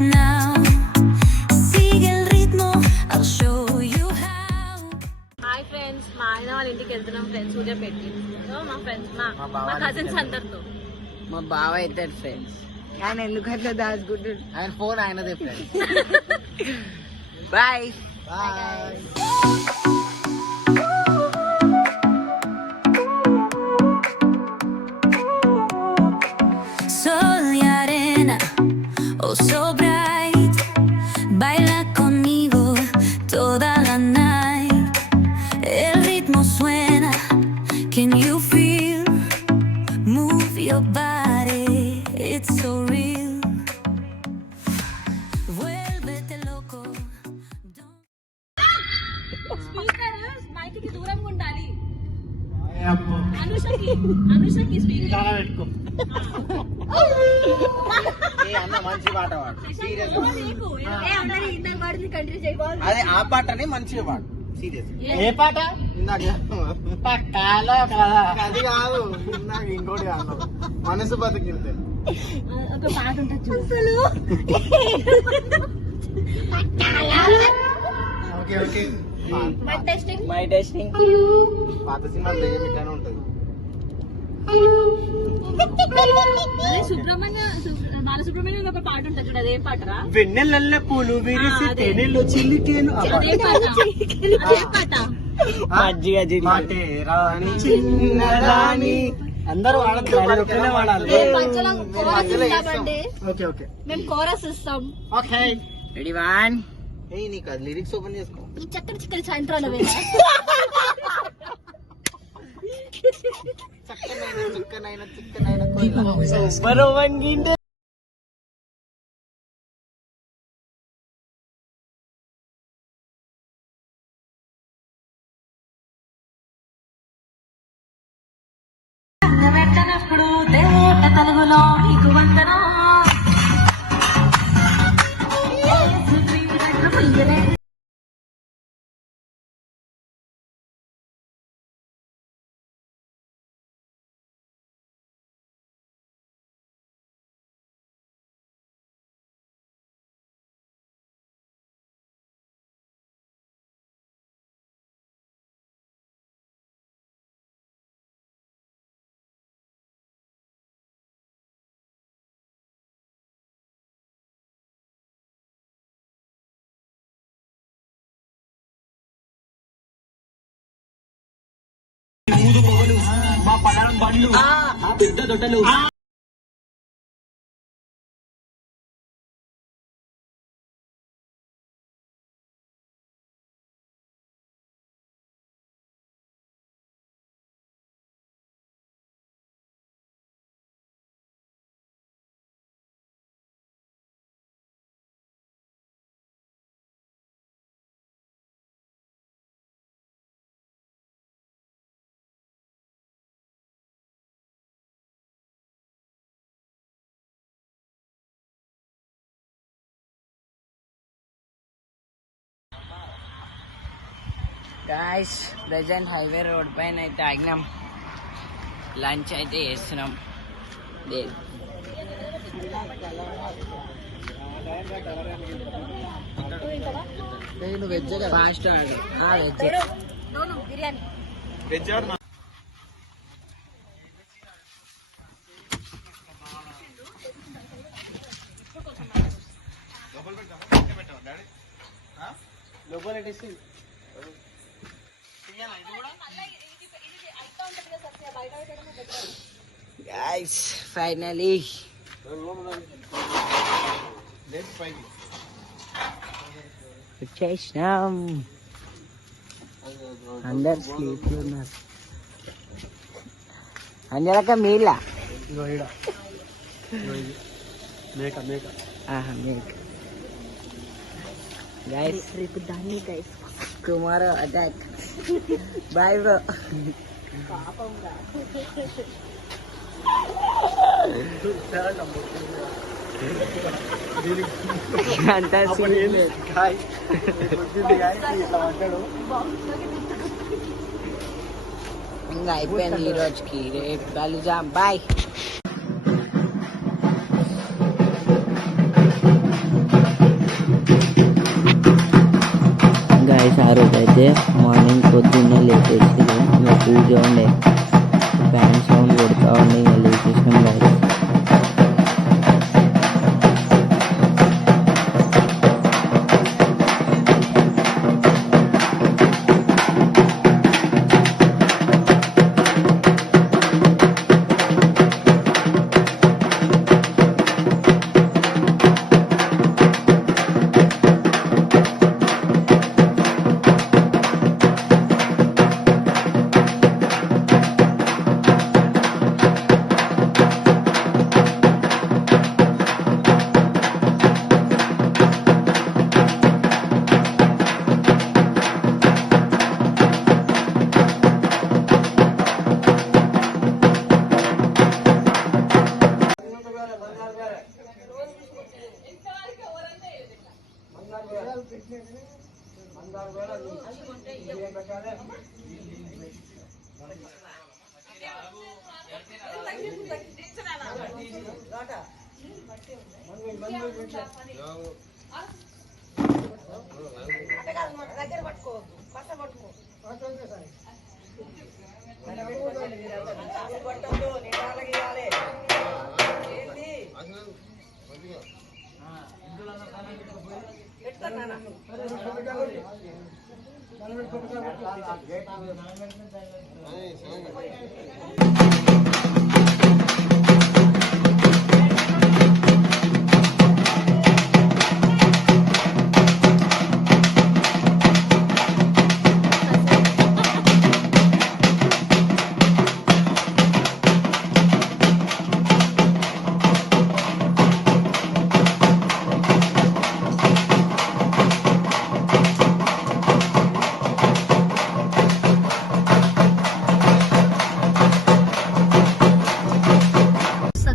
now. Sigue el ritmo, I'll show you how. Hi friends, మా ఆయన వాళ్ళ ఇంటికి వెళ్తున్నాం ఫ్రెండ్స్. సూర్యాపేటకి. సో మా ఫ్రెండ్స్ మా కజిన్స్ అందరితో. మా బావ అవుతాడు ఫ్రెండ్స్. ఆయన ఎందుకంటే దాచుకుంటాడు. ఆయన ఫోన్ ఆయనదే friends. Bye bye. Sol y arena, oh so bright. Baila conmigo toda la night. El ritmo suena, can you feel? Move your body, it's so real. Vuélvete loco. Speaker మా ఇంటికి దూరంగా ఉండాలి. అనుషకి speaker అన్న మంచి పాట పాడు. Serious country చేయకూడదు. అదే ఆ పాటనే మంచిగా పాడు. సీరియస్. ఏ పాట? ఇందాక పక్కాలో కదా. అది కాదు, ఇందాక ఇంకోటి కాదు. మనసు బతికితే ఒక పాట ఉంటుంది ఓకే ఓకే. My testing. పాత సినిమాలు ఇట్లానే ఉంటది. బాలసుబ్రహ్మణ్యం ఒక పాట ఉంటుంది చూడు, అదేం పాటరా? వెన్నెలల్ల పూలు విరిసి తేనెలో చిల్లికేను. అదే పాట. మజ్జిగ జిల్లి రాణి చిన్నదాని. అందరూ వాడద్దు, ఒకనే వాడాలి. ఓకే ఓకే, మేము కోరస్ ఇస్తాం. Okay ready one. ఏ నీకు అది లిరిక్స్ ఓపెన్ చేసుకో. ఈ చక్కటి చిక్కటి సాయంత్రాలు చిక్కనైన కోయిల. సూపర్ వంగిండే. పెట్టనప్పుడు దేవత తెలుగులో నీకు వందనం. మా పడారం బండ్లు, ఆ పెద్ద దొడ్డలు. గాయ్స్ ప్రెజెంట్ హైవే రోడ్ పైన అయితే ఆగినాం. లంచ్ అయితే చేస్తున్నాం. Veg fast veg biryani. Guys, finally వచ్చేసినాం. అందరు స్లీప్ ఉన్నారు. అందరక మీలా మేక గైస్. రేపు దాన్ని guys tomorrow attack. Bye bro. అంతా ఇంకా అయిపోయింది ఈ రోజుకి. రేపు కలుద్దాం. బాయ్. అయితే మార్నింగ్ పొద్దున్నే లేచేసి ఇంకా పూజ ఉండే ఫ్యాన్ సౌండ్ కొడతా ఉండే ఇంకా లేచేసినాం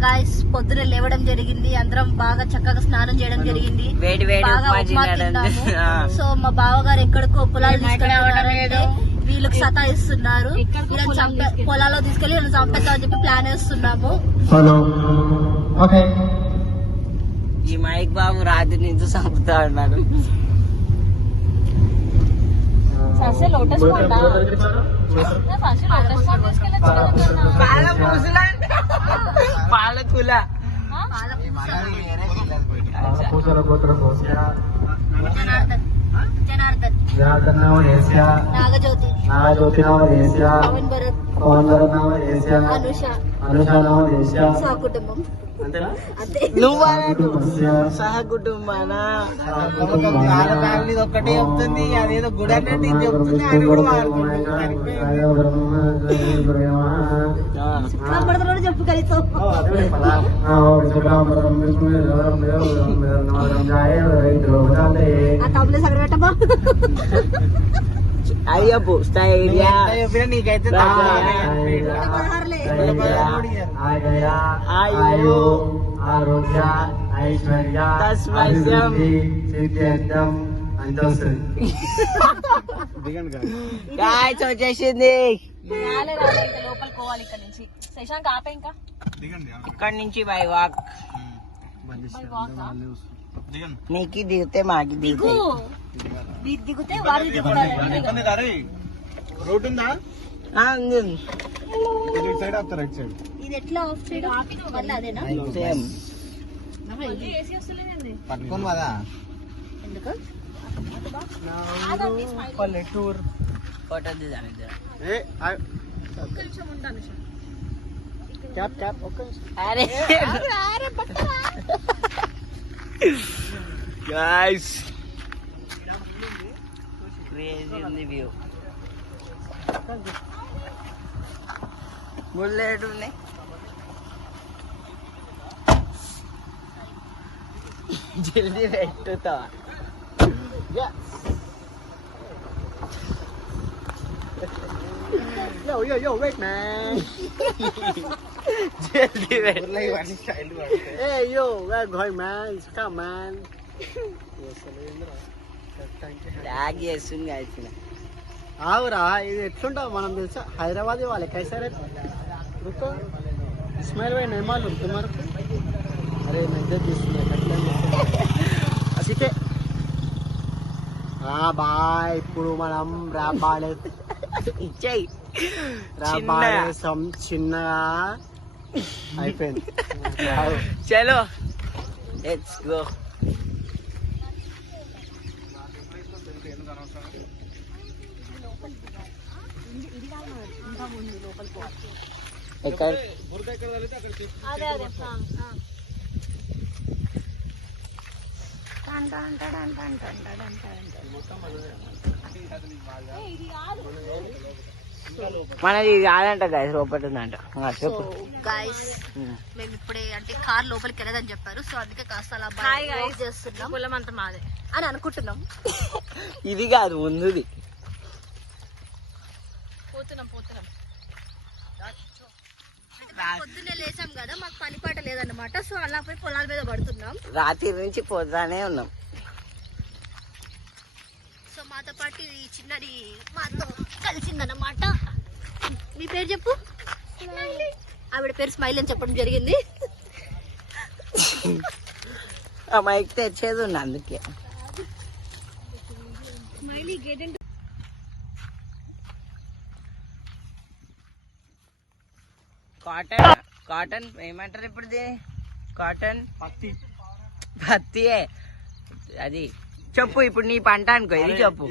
గాయస్. పొద్దున లేవడం జరిగింది, అందరం బాగా చక్కగా స్నానం చేయడం జరిగింది, వేడి వేడి బాగా ఉప్మా ఉప్మా తినడం. తిన్నాము. సో మా బావగారు ఎక్కడికో పొలాలు తీసుకెళ్ళారంటే వీళ్ళకి సతాయిస్తున్నారు. వీళ్ళని పొలాల్లో తీసుకెళ్లి వీళ్ళని చంపేస్తామని చెప్పి ప్లాన్ వేస్తున్నాము. ఈ మైక్ బాబు రాత్రి నుంచి చంపుతా ఉన్నాడు. లోటస్ పాలకూల జనార్దన్ నాగజ్యోతి పవన్ భరత్ అనుష సహకుటుంబం. నువ్వు సహకుటుంబానా ఒక్కటే చెప్తుంది, అదేదో గుడి అన్నట్టు ఇది చెప్తుంది. ఆయన కూడా చెప్పు కలిసి అయ్యప్పు నీకైతే ఆరోగ్య ఐశ్వర్య వచ్చేసింది. లోపలికి పోవాలి ఇక్కడ నుంచి. శశాంక్ ఆపే ఇంకా ఇక్కడ నుంచి బై వాక్. నీకు దిగితే మాకి దిగితే వారి రోడ్ ఉందా? Side of right side. ఇది ఎట్లా ఆఫ్ సైడ్ మళ్ళీ అదేనా? సేమ్ పట్టుకోను కదా. ఎందుకు పల్లెటూర్ ఫోటో దిగాను. క్యాప్ క్యాప్ ఒక్క అరే గైస్ క్రేజీ ఉంది వ్యూ. బుల్లెట్ ఉన్నాయి. జల్దీ పెట్టుతా. Yo, wait, man. జల్దీ పెట్టు. Hey, yo, where going, man? Come, man. Tag చేస్తుంది అయితే. ఆవురా, ఇది ఎట్లుంటావు మనం తెలుసా? హైదరాబాద్ వాళ్ళే కైసారే रुको इस्माइल भाई नहीं मालूम तुम्हारे को? अरे मैं इधर देखिए कटला ऐसे के हाँ బాయ్ ఇప్పుడు మనం ర్యాప్ బాడేస్తాం ఇచ్చేయి ర్యాప్ బాడేస్తాం చిన్నగా అయిపోయింది చలో లెట్స్ గో. ఎక్కడ అదే అదే మనది ఇది కాదంట గైస్, లోపల ఉందంట. చెప్పు. గైస్ మేము ఇప్పుడే అంటే కార్ లోపలికి వెళ్ళదని చెప్పారు, సో అందుకే కాస్త అలా walk చేస్తున్నాం. పొలం అంతా మాదే అని అనుకుంటున్నాం. ఇది కాదు ముందుది. పోతున్నాం పొద్దున్నే లేసాం కదా, మాకు పని పాట లేదన్నమాట, సో అలా పోయి పొలాల మీద పడుతున్నాం. రాత్రి నుంచి పోతానే ఉన్నాం. సో మాతో పాటు ఈ చిన్నది మాతో కలిసిందన్నమాట. మీ పేరు చెప్పు. ఆవిడ పేరు స్మైల్ అని చెప్పడం జరిగింది. ఆ మైక్ తెచ్చేది ఉంది అందుకే. స్మైలీ గేట్ కాటన్ ఏమంటారు ఇప్పుడు? కాటన్ పత్తియే అది. చెప్పు ఇప్పుడు నీ పంట అనుకో, ఇది చెప్పు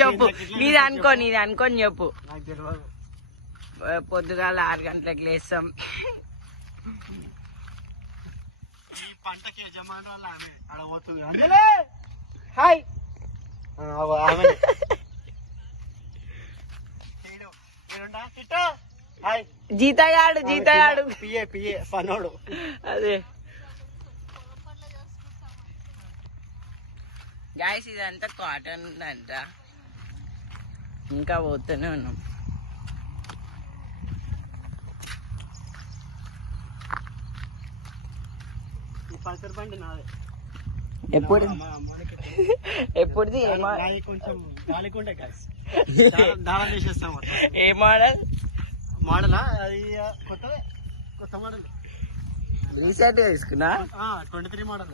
చెప్పు నీది అనుకోని చెప్పు. పొద్దుగాల 6 గంటలకు లేస్తాం. హాయ్ జీతగాడు పిఏ పనోడు. అదే గాయస్ ఇదంతా కాటన్ అంట. ఇంకా పోతూనే ఉన్నాం. బండి నాదే. ఎప్పుడుది కొంచెం గాలికుంటే దాళం చేసేస్తాం. ఏ మోడల్? మోడలా అది కొత్త మోడల్ రీసెంట్ గా తీసుకున్నా. 23 మోడల్.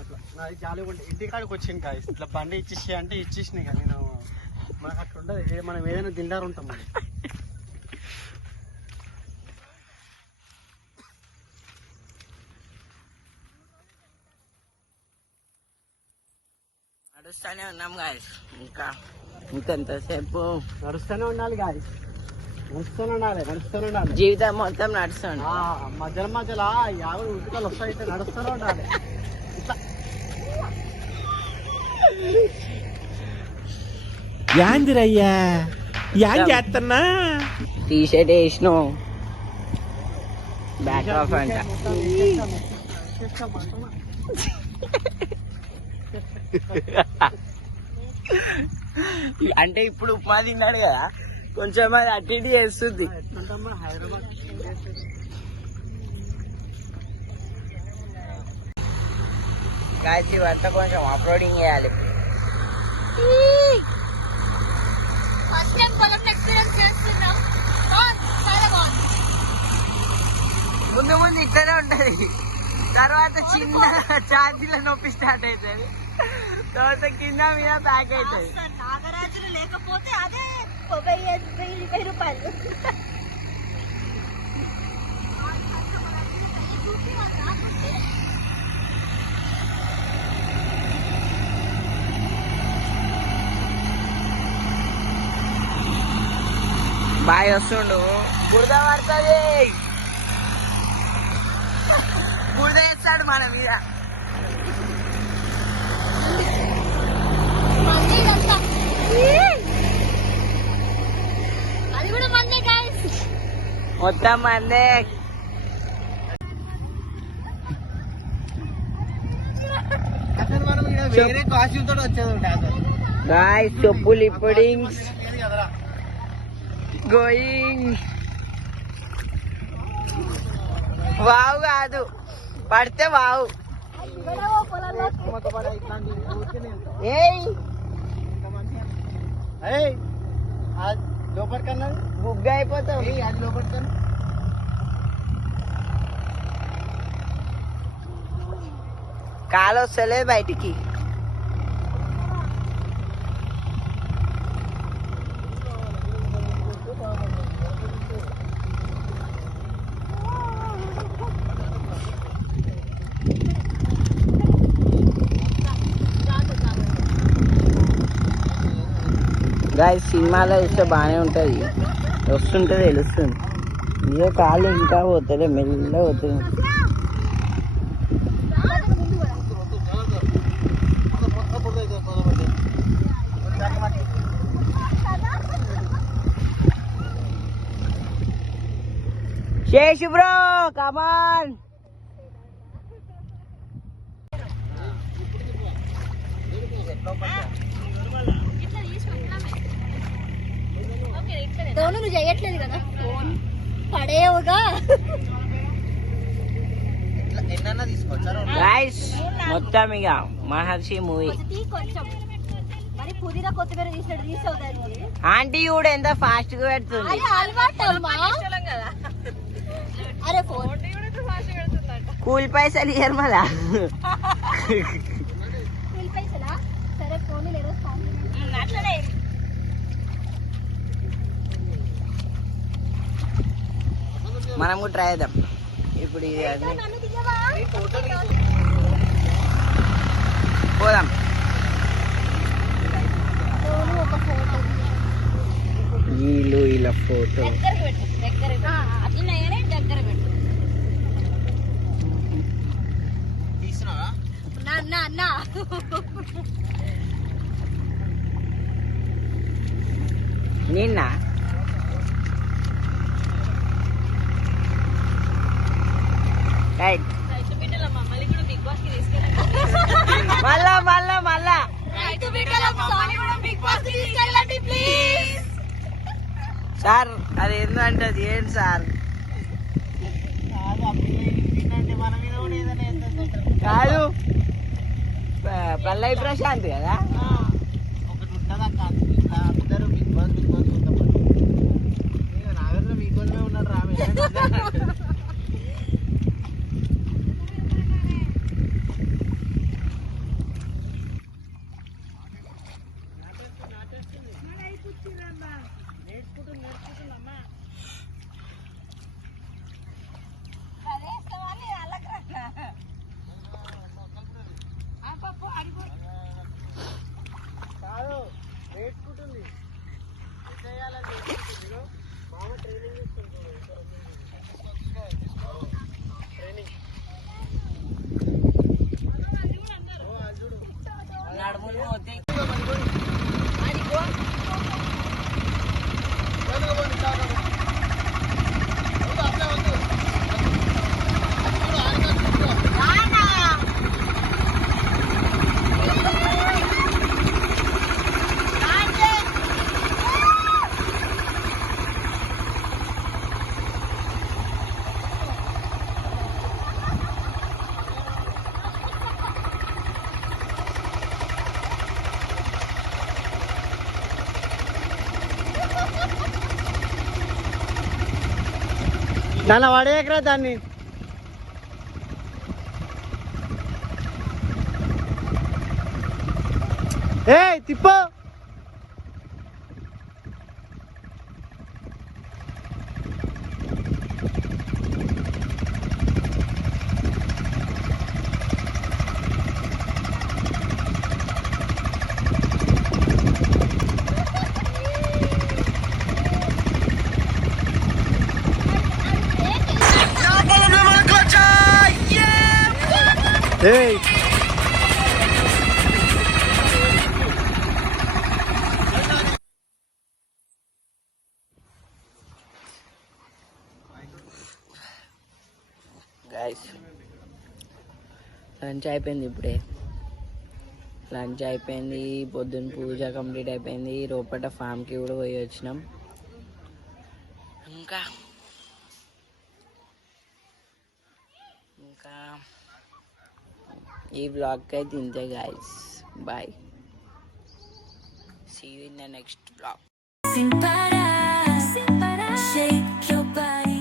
అట్లా నాది జాలిగుంటే ఇంటికాడికి వచ్చింది కాదు, ఇట్లా బండి ఇచ్చేసి అంటే ఇచ్చేసినాయి కానీ నేను మనకు అట్లా ఉండదు. మనం ఏదైనా దిండారు ఉంటాం మరి. నడుస్తూనే ఉన్నాం గాయస్. ఇంకెంతసేపు నడుస్తూనే ఉండాలి గాయస్, నడుస్తూనే ఉండాలి. జీవితం మొత్తం నడుస్తుంది. మధ్యలో 50 ఉద్యోగాలు వస్తాయి, నడుస్తూనే ఉండాలి. యాందిరయ్యా యాం చేస్తున్నా? టీ షర్ట్ వేసినావు, బ్యాక్ ఆఫ్ అంట. అంటే ఇప్పుడు ఉప్మా తిన్నాడు కదా, కొంచెం అది అటు ఇటు చేస్తుంది. కాచి వంట కొంచెం అప్లోడింగ్ చేయాలి. ఫస్ట్ టైం పొలం ఎక్స్పీరియన్స్ చేస్తున్నాం. ముందు ఇట్లనే ఉంటది, తర్వాత చిన్న ఛార్జీల నొప్పి స్టార్ట్ అవుతుంది, తర్వాత కింద మీద ప్యాక్ అవుతుంది. నాగరాజులు లేకపోతే అదే 1000 రూపాయలు. బాయ్ వస్తుండు, బురద పడుతుంది, బురద వేస్తాడు మన మీద. అది కూడా మందే గాయ్స్, మొత్తం మందే. వేరే కాస్ట్యూమ్ తోటి వచ్చేది గాయ్స్. చెప్పులు ఇప్పుడింగ్ గోయింగ్. వావ్ కాదు, పడితే వావ్. లోపలికి అన్నది బుగ్గ అయిపోతావు. అది లోపలికి కాలు వస్తలేదు బయటికి. గాయస్ సినిమాలో చూస్తే బాగానే ఉంటుంది, వస్తుంటే తెలుస్తుంది. ఇదే కాళ్ళు ఇంకా పోతుంది, మెల్లగా పోతుంది. శేషు బ్రో కమాన్. దోను నువ్వు చేయట్లేదు కదా, ఫోన్ పడేవుగా. గైస్ మొత్తం ఇక మహర్షి మూవీ. కొంచెం మరి పుదీనా కొత్తిమీర తీసినట్టు తీసవుతుంది. ఆంటీ కూడా ఎంత ఫాస్ట్ గా పెడుతుంది. అరే అలవాటు అమ్మా. అరే ఫోన్ కూలి పైసలు ఇయ్యరు మళ్ళా. ఫుల్ పైసలా? సరే ఫోన్ లేదు మనం కూడా ట్రై చేద్దాం ఇప్పుడు. ఇది అది పోదాం. ఒక ఫోటో వీళ్ళు ఇలా ఫోటో దగ్గర పెట్టు, అట్లనే దగ్గర పెట్టు. అన్నా నిన్న మళ్ళా మళ్ళా మళ్ళా సార్ అది ఏంటంటే అది ఏంటి సార్? కాదు పల్లవి ప్రశాంత్ కదా. ఒకటి ఉంటుంది అక్క, అందరూ big boss Nagendra big boss ఉన్నాడు రామే. దాన్ని పడేయకరా దాన్ని. ఏ తిప్పో. Hey! గైస్ లంచ్ అయిపోయింది ఇప్పుడే. లంచ్ అయిపోయింది, పొద్దున్న పూజ కంప్లీట్ అయిపోయింది. రోపట ఫామ్కి కూడా పోయి వచ్చినాం. ఇంకా ఈ బ్లాగ్ అయితే ఇంతే guys. Bye, see you in the next blog. Sin parar, shake your body.